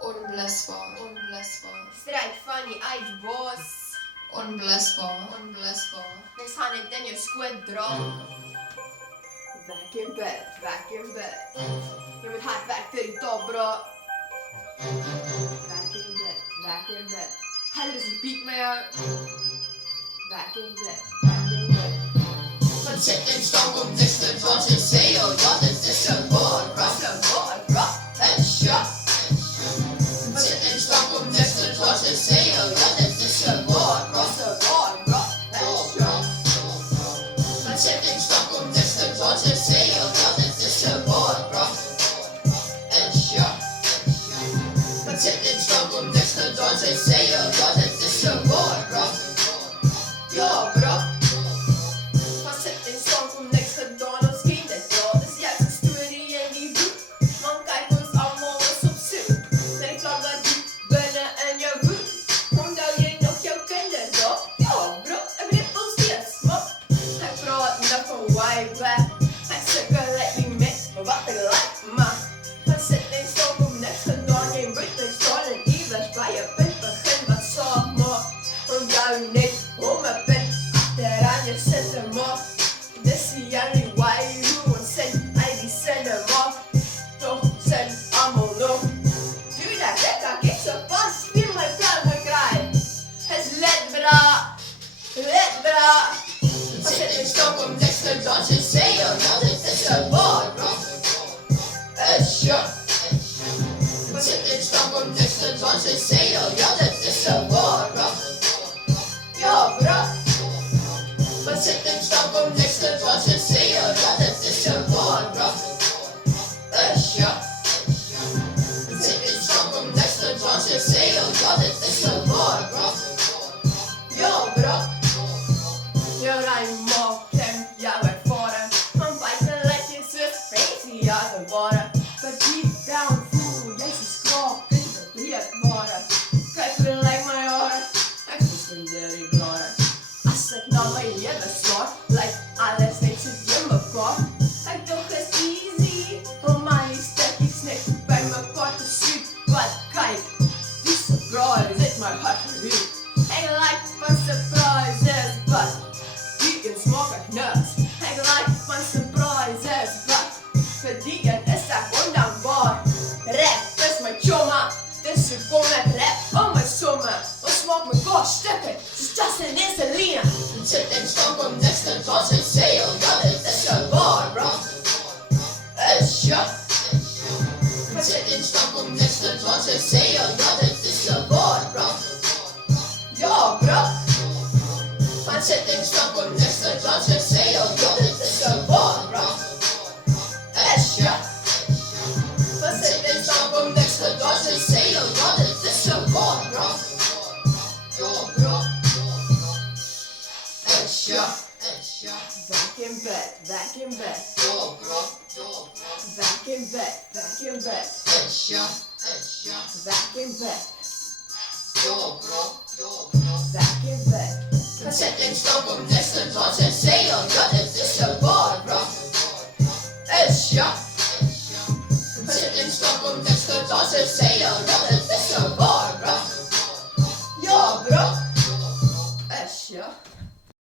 Onblusbaar. Stryd van die uitbos. Onblusbaar. Mens gaan dit in jou skoot dra. Werk en bid. Jy moet hard werk vir die top, bro. Werk en bid. Hulle is die piek met jou. Werk en bid. Van zit in stand om niks te doen, ze zei oh ja, dit is een woord, bro. En shot. Van zit in stand om niks te doen, ze zei oh ja, dit is een woord, bro. En shot. Van zit in stand om niks te doen, ze zei oh ja, dit is een woord, bro. En shot. Van zit in stand om niks te doen, ze zei oh ja, dit is een woord, bro. Ja, bro. Ze zei oh ja, dit is een woord, bro. En shot. We zitten in stand om niks te doen, ze zei oh ja, dit is een woord, bro. Ja, bro. We zitten in stand om niks te doen, ze zei oh ja, dit is een woord, bro. En shot. We zitten in stand om niks te doen, ze zei oh ja, dit is een woord, bro. Ja, bro. Jou rijm op, jou ervaren. Van buiten lijkt je zus crazy als een worden. But deep down voel jij zo skrap, kun je beweerd worden. Kijk hoe lijkt mijn oren, ik suspendeer die bladen. Als ik naar mijn leven slaat, lijkt alles net zo in elkaar. Ik dacht het easy, om maar die stekjes net bij mekaar te zien. Wat kijk, die surprise zit mijn hart geruwd. Ik lijkt van surprises, but smoke nuts. Ik like van surprises, but verdienen is dat ondankbaar. Rap is mijn choma, dus ik kom met rap om mijn sommen. We smoke mekaar stukken, dus Justin is Selena. We zitten in stand om niks te doen, ze zei oh ja, dit is een woord, bro. En shot. We zitten in stand om niks te doen, ze zei oh ja, dit is een woord, bro. Ja, bro. We zitten in stand om niks te doen, ze zei oh ja, dit is een woord, bro. En shot. We zitten in stand om niks te doen, ze zei oh ja, dit is een woord, bro. Ja, bro. En shot. Back in bed. Ja, bro. Back in bed. En shot. Back in bed. Ja, bro. Back in bed. We zitten in stand om niks te doen, ze zei oh ja, dit is een woord, bro. En shot. We zitten in stand om niks te doen, ze zei oh ja, dit is een woord, bro. Ja, bro. Esja.